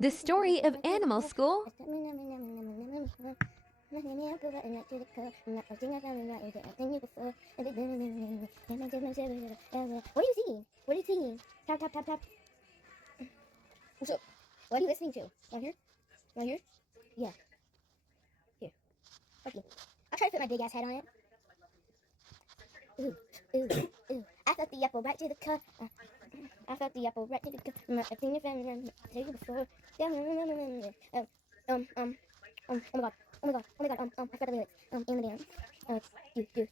The story of Animal School. What are you singing? What are you singing? Tap, tap, tap, tap. What's up? What are you listening to? Right here? Right here? Yeah. Here. Okay. I'll try to fit my big ass head on it. Ooh, ooh, ooh. I felt the apple right to the cut. I felt the apple right to the cut. I think if I'm take it before. Oh my god. Oh my god. Oh my god. I forgot the lyrics. In the dance. Do.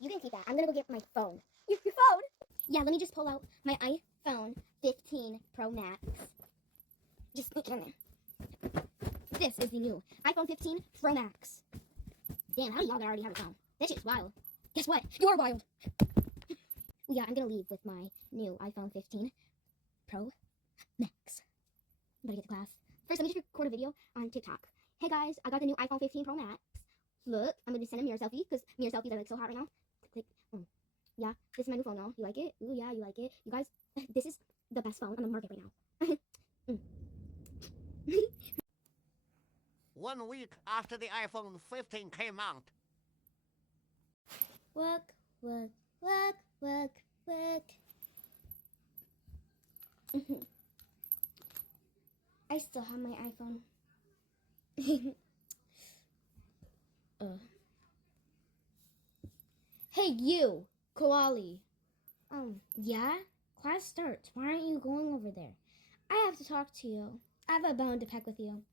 You can keep that. I'm gonna go get my phone. Your phone? Yeah, let me just pull out my iPhone 15 Pro Max. Just sneak it in there. This is the new iPhone 15 Pro Max. Damn, how do y'all already have a phone? That shit's wild. Guess what? You're wild. Yeah, I'm gonna leave with my new iPhone 15 Pro Max. I'm gonna get to class. First, let me just record a video on TikTok. Hey guys, I got the new iPhone 15 Pro Max. Look, I'm gonna be sending a mirror selfie because mirror selfies are like so hot right now. Click. Yeah, this is my new phone now. You like it? Ooh, yeah, you like it. You guys, this is the best phone on the market right now. 1 week after the iPhone 15 came out. Work. I still have my iPhone. Hey, you, Koali. Yeah? Class starts. Why aren't you going over there? I have to talk to you. I have a bone to peck with you.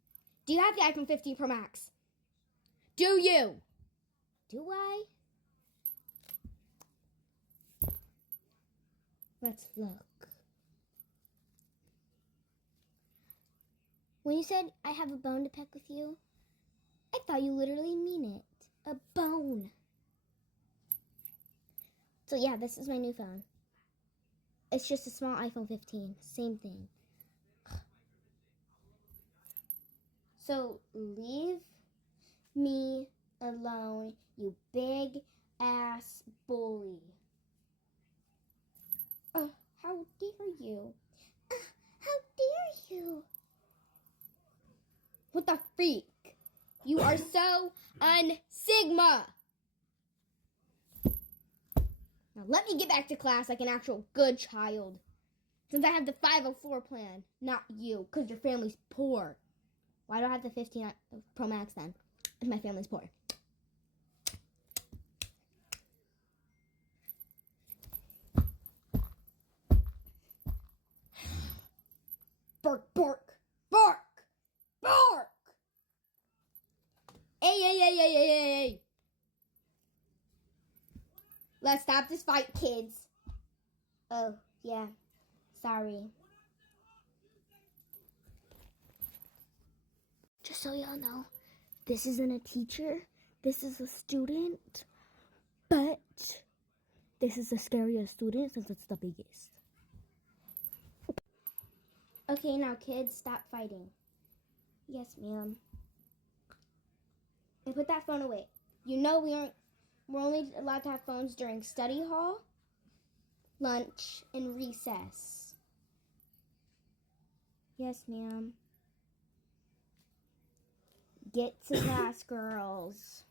Do you have the iPhone 15 Pro Max? Do you? Do I? Let's look. When you said I have a bone to peck with you, I thought you literally mean it. A bone. So yeah, this is my new phone. It's just a small iPhone 15. Same thing. So leave me alone, you big ass bully. How dare you? How dare you? What the freak? You are so un-Sigma. Now let me get back to class like an actual good child. Since I have the 504 plan, not you, because your family's poor. Why do I have the 15 Pro Max then? If my family's poor. Bark, bark, bark, bark! Hey. Let's stop this fight, kids. Oh, yeah. Sorry. Just so y'all know, this isn't a teacher. This is a student. But this is the scariest student since it's the biggest. Okay, now kids, stop fighting. Yes, ma'am. And put that phone away. You know we're only allowed to have phones during study hall, lunch, and recess. Yes, ma'am. Get to class, girls.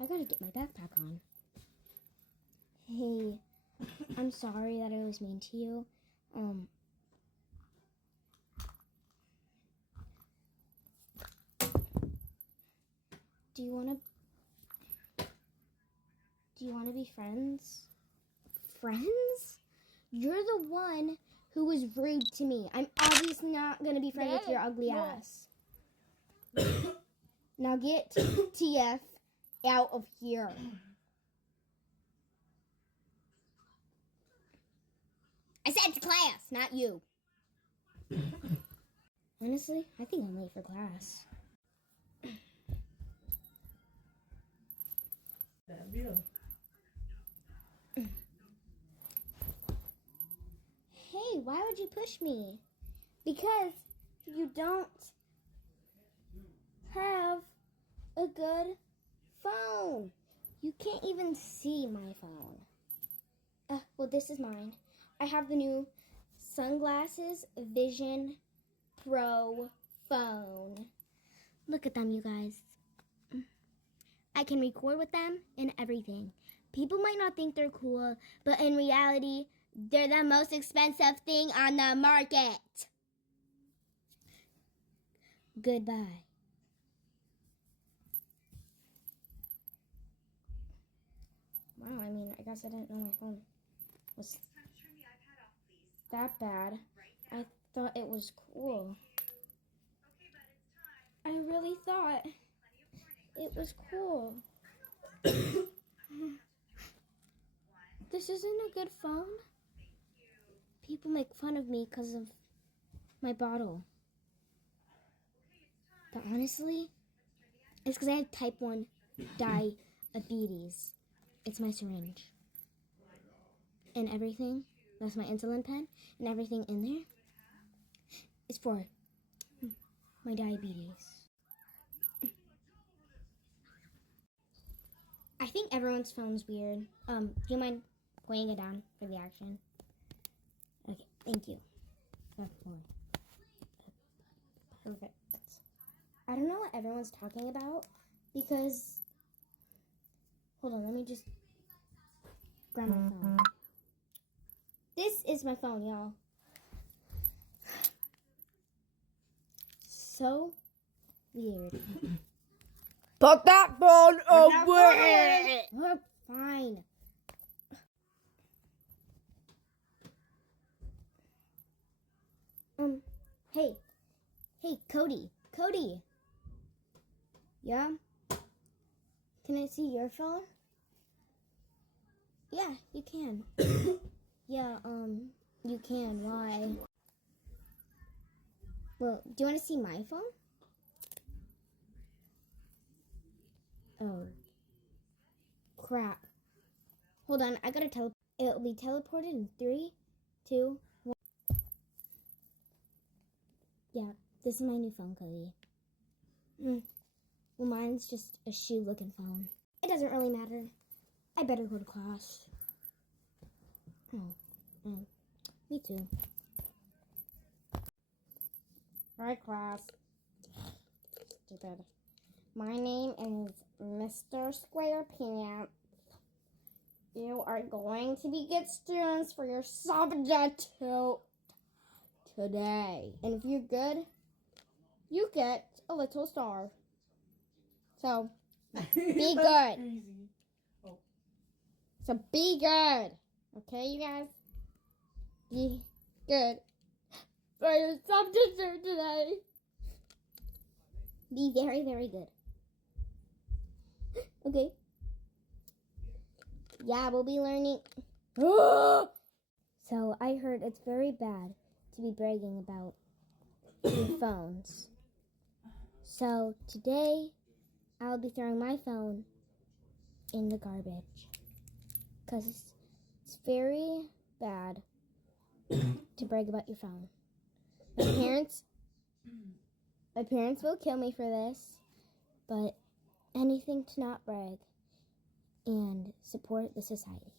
I gotta get my backpack on. Hey, I'm sorry that I was mean to you. Do you wanna be friends? Friends? You're the one who was rude to me. I'm obviously not gonna be friends with your ugly ass. Now get TF out of here. I said to class, not you. Honestly, I think I'm late for class. Hey, why would you push me? Because you don't have good phone. You can't even see my phone. Well, this is mine. I have the new Sunglasses Vision Pro phone. Look at them, you guys. I can record with them and everything. People might not think they're cool, but in reality, they're the most expensive thing on the market. Goodbye. Wow, I mean, I guess I didn't know my phone was that bad. I thought it was cool. I really thought it was cool. This isn't a good phone. People make fun of me because of my bottle. But honestly, it's because I have type 1 diabetes. It's my syringe. And everything, that's my insulin pen, and everything in there is for my diabetes. I think everyone's phone's weird. Do you mind playing it down for the action? Okay, thank you. Perfect. I don't know what everyone's talking about because... Hold on, let me just grab my phone. This is my phone, y'all. So weird. Put that phone away! Oh, fine. Hey, Cody. Cody. Yeah? Can I see your phone? Yeah, you can. Yeah, you can. Why? Well, do you want to see my phone? Oh. Crap. Hold on, I gotta it'll be teleported in 3, 2, 1. Yeah, this is my new phone, Cody. Well, mine's just a shoe-looking phone. It doesn't really matter. I better go to class. Me too. Alright, class. Stupid. My name is Mr. SquarePants. You are going to be good students for your subject today. And if you're good, you get a little star. So, be good. So, be good. Okay, you guys? Be good for your subject for today. Be very, very good. Okay. Yeah, we'll be learning. So, I heard it's very bad to be bragging about your phones. So, today, I'll be throwing my phone in the garbage. Because it's very bad to brag about your phone. My parents will kill me for this, but anything to not brag and support the society.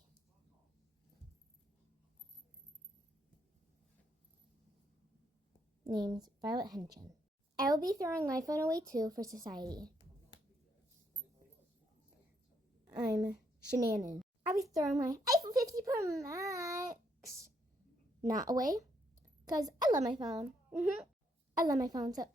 Name's Violet Henshin. I will be throwing my phone away too for society. I'm Shanann. I'll be throwing my iPhone 50 Pro Max not away because I love my phone. I love my phone so.